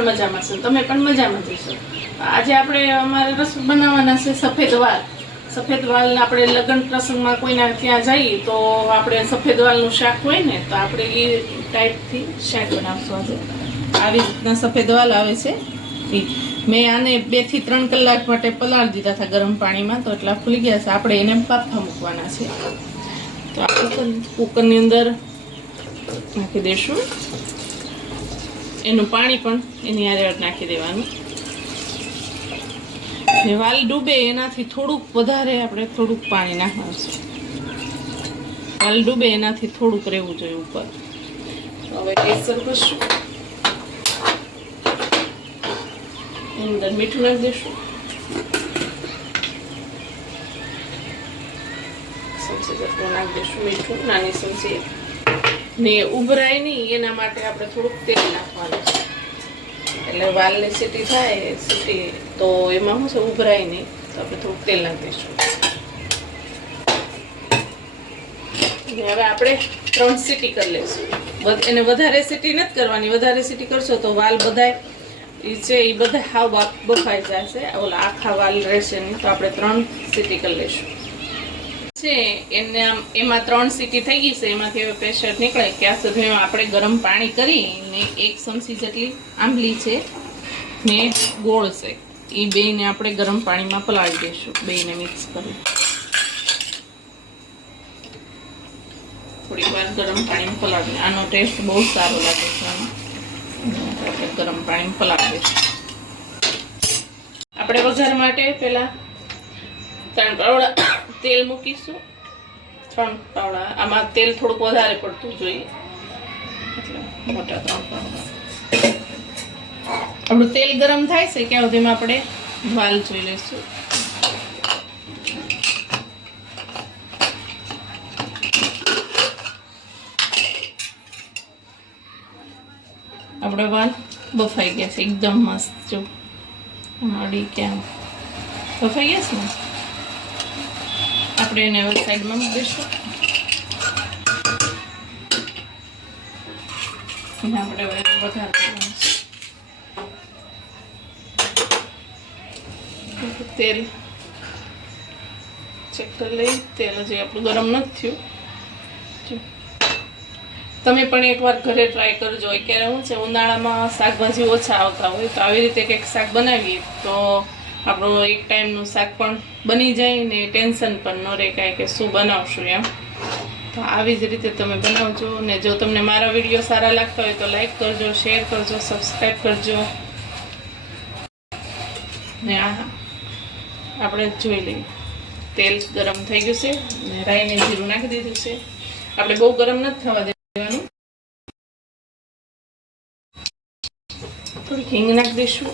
પણ મજામાં છે, તમે પણ મજામાં જશો। આજે આપણે અમારે રસોઈ બનાવવાના છે સફેદ વાલ। સફેદ વાલ આપણે લગ્ન પ્રસંગમાં કોઈના ત્યાં જઈએ તો આપણે સફેદ વાલનું શાક હોય ને, તો આપણે એ ટાઈપથી શાક બનાવશું આજે। આવી રીતના સફેદ વાલ આવે છે। મેં આને 2 થી 3 કલાક માટે પલાળી દીધા હતા ગરમ પાણીમાં, તો એટલા ફૂલી ગયા છે। આપણે એને બાફવા મૂકવાના છે। તો આપણે કુકરની અંદર નાખી દઈશું, એનું પાણી પણ એની હારે નાખી દેવાનું। વાલ ડૂબે એનાથી થોડુંક વધારે આપણે થોડુંક પાણી નાખવાનું છે। વાલ ડૂબે એનાથી થોડુંક રહેવું જોઈએ ઉપર। હવે ટેસ્ટ કરશું, એની અંદર મીઠું નાખી દઈશું, ચમચી જેટલું નાખી દઈશું મીઠું, નાની ચમચી। ને ઉભરાય નહીં એના માટે આપણે થોડુંક તેલ નાખવાનું છે, એટલે વાલની સીટી થાય સીટી તો એમાં શું છે ઉભરાય નહીં, તો આપણે થોડુંક તેલ નાખી દઈશું। હવે આપણે 3 સીટી કરી લઈશું। એને વધારે સીટી નથી કરવાની, વધારે સીટી કરશો તો વાલ બધા છે એ બધા હાવ બફાઈ જશે, ઓલા આખા વાલ રહેશે નહીં। તો આપણે 3 સીટી કરી લઈશું છે। એને એમાં 3 સીટી થઈ ગઈ છે, એમાંથી હવે પ્રેશર નીકળે ત્યાં સુધીમાં આપણે ગરમ પાણી કરીને 1 ચમચી જેટલી આંબલી છે ને ગોળ છે એ બેને આપણે ગરમ પાણીમાં પલાળી દઈશું, બેને મિક્સ કરી થોડી વાર ગરમ પાણીમાં પલાળી। આનો ટેસ્ટ બહુ સારો લાગે છે, આપણે ગરમ પાણીમાં પલાળી દઈશું। આપણે વઘાર માટે પહેલા 3 પાવડા તેલ મૂકીશું, 3 પાવડા। આમાં તેલ થોડુંક વધારે પડતું જોઈએ, એટલે મોટા 3 પાવડા। આપણું તેલ ગરમ થાય છે ત્યાં સુધીમાં આપણે વાલ જોઈ લઈશું। આપણે વાલ બફાઈ ગયા છે એકદમ મસ્ત, જો અડી ક્યાં બફાઈ ગયા છે ને। આપણે એને હવે સાઈડમાં મૂકી દઈશું, અને આપણે હવે વધારે કરવાનું છે। તેલ ચેક કરી લઈ, તેલ હજી આપણું ગરમ નથી થયું। તમે પણ એકવાર ઘરે ટ્રાય કરજો। અત્યારે શું છે ઉનાળામાં શાકભાજી ઓછા આવતા હોય, તો આવી રીતે કંઈક શાક બનાવીએ તો આપણું એક ટાઈમનું શાક પણ બની જાય ને ટેન્શન પણ ન રહે કાંઈ કે શું બનાવશું એમ। તો આવી જ રીતે તમે બનાવજો, ને જો તમને મારા વિડીયો સારા લાગતા હોય તો લાઈક કરજો, શેર કરજો, સબસ્ક્રાઈબ કરજો। ને આપણે જોઈ લઈએ તેલ ગરમ થઈ ગયું છે, ને રાઈને જીરું નાખી દીધું છે। આપણે બહુ ગરમ નથી થવા દેવાનું, થોડી હિંગ નાખી દઈશું,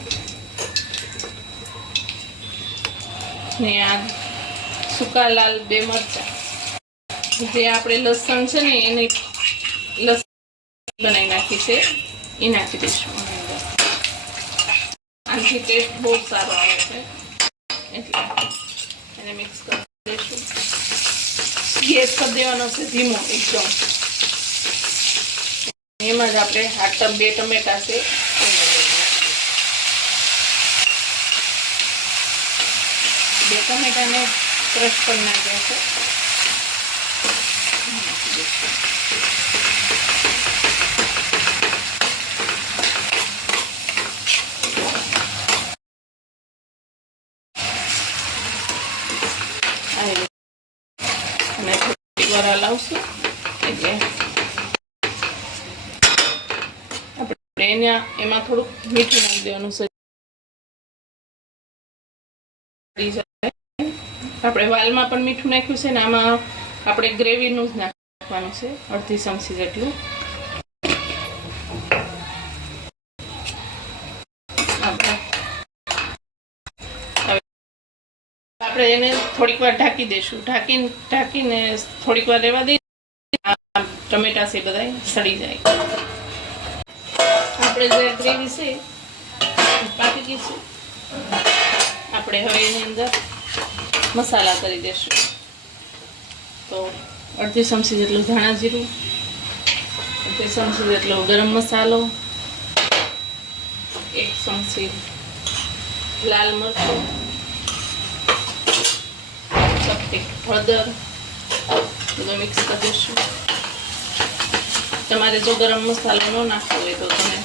ને આ સૂકા લાલ 2 મરચાં, જે આપણે લસણ છે ને એને લસણ બનાવી નાખી છે એ નાખી દઈશું। આનાથી ટેસ્ટ બહુ સારો આવે છે, એટલે એને મિક્સ કરી દઈશું। ગેસ કરી દેવાનો છે ધીમો એકદમ। એમાં જ આપણે 2 ટમેટા છે 2 ટમેટાને ક્રશ કરી નાખ્યા છે, અને થોડી વાર હલાવશું એટલે આપણે એમાં થોડુંક મીઠું નાખી દેવાનું છે। આપણે વાલમાં પણ મીઠું નાખ્યું છે ને આમાં આપણે ગ્રેવીનું જ નાખવાનું છે, 1/2 ચમચી જેટલું। આપણે એને થોડીક વાર ઢાંકી દઈશું, ઢાંકીને થોડીક વાર રહેવા દઈએ, ટમેટા છે બધા સડી જાય। આપણે જે ગ્રેવી છે પાકી ગઈ છે, આપણે હવે એની અંદર મસાલા કરી દઈશું। તો 1/2 ચમચી જેટલું ધાણા જીરું, 1/2 ચમચી જેટલો ગરમ મસાલો, 1 ચમચી લાલ મરચું, ચપટી હળદર બધું મિક્સ કરી દઈશું. તમારે જો ગરમ મસાલો ન નાખવો હોય તો તમે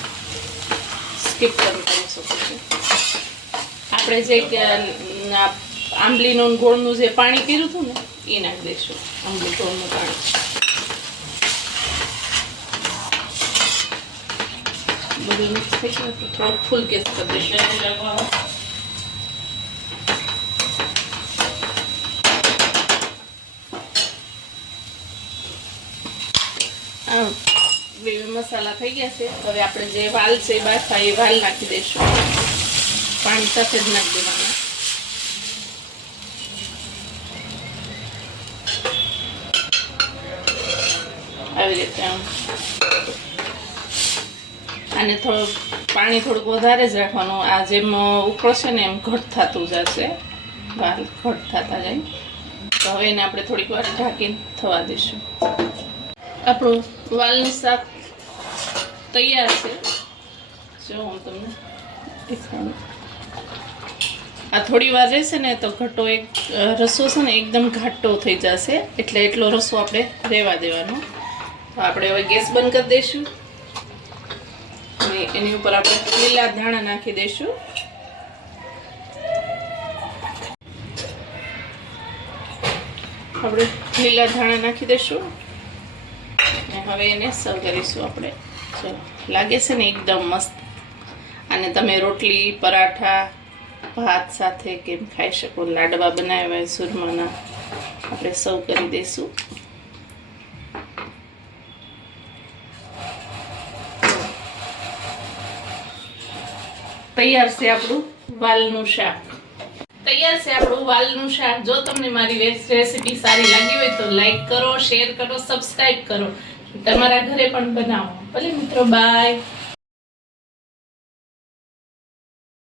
સ્કીપ કરી શકો છો. આપણે જે આંબલીનું ગોળનું જે પાણી પીરું હતું ને એ નાખી દઈશું. આંબલી ગોળનું પાણી બધું મિક્સ થઈ ગયું. થોડોક ફૂલ ગેસ કરી દઈશું. ગ્રેવી મસાલા થઈ ગયા છે. હવે આપણે જે વાલ છે બાફા એ વાલ નાખી દઈશું. પાણી સાથે જ નાખી દેવાના. આવી રીતે આને પાણી થોડુંક વધારે જ રાખવાનું. આ જેમ ઉકળશે ને એમ ઘટ થતું જશે, વાલ ઘટ થતા જાય. તો હવે એને આપણે થોડીક વાર ઢાંકીને થવા દઈશું. આપણું વાલનું શાક તૈયાર છે. જો હું તમને દેખાડું. આ થોડી વાર રહેશે ને તો ઘટો એક રસો છે ને એકદમ ઘાટો થઈ જશે, એટલે એટલો રસો આપણે રહેવા દેવાનો. તો આપણે હવે ગેસ બંધ કરી દઈશું અને એની ઉપર આપણે લીલા ધાણા નાખી દઈશું. આપણે લીલા ધાણા નાખી દઈશું અને હવે એને સર્વ કરીશું આપણે. ચલો, લાગે છે ને એકદમ મસ્ત. અને તમે રોટલી, પરાઠા, ભાત સાથે કેમ ખાઈ શકો. લાડવા બનાવ્યા હોય સુરમાના, આપણે સર્વ કરી દઈશું. તૈયાર છે આપણું વાલનું શાક. જો તમને મારી રેસીપી સારી લાગી હોય તો લાઈક કરો, શેર કરો, સબસ્ક્રાઇબ કરો. તમારા ઘરે પણ બનાવો. ભલે મિત્રો, બાય.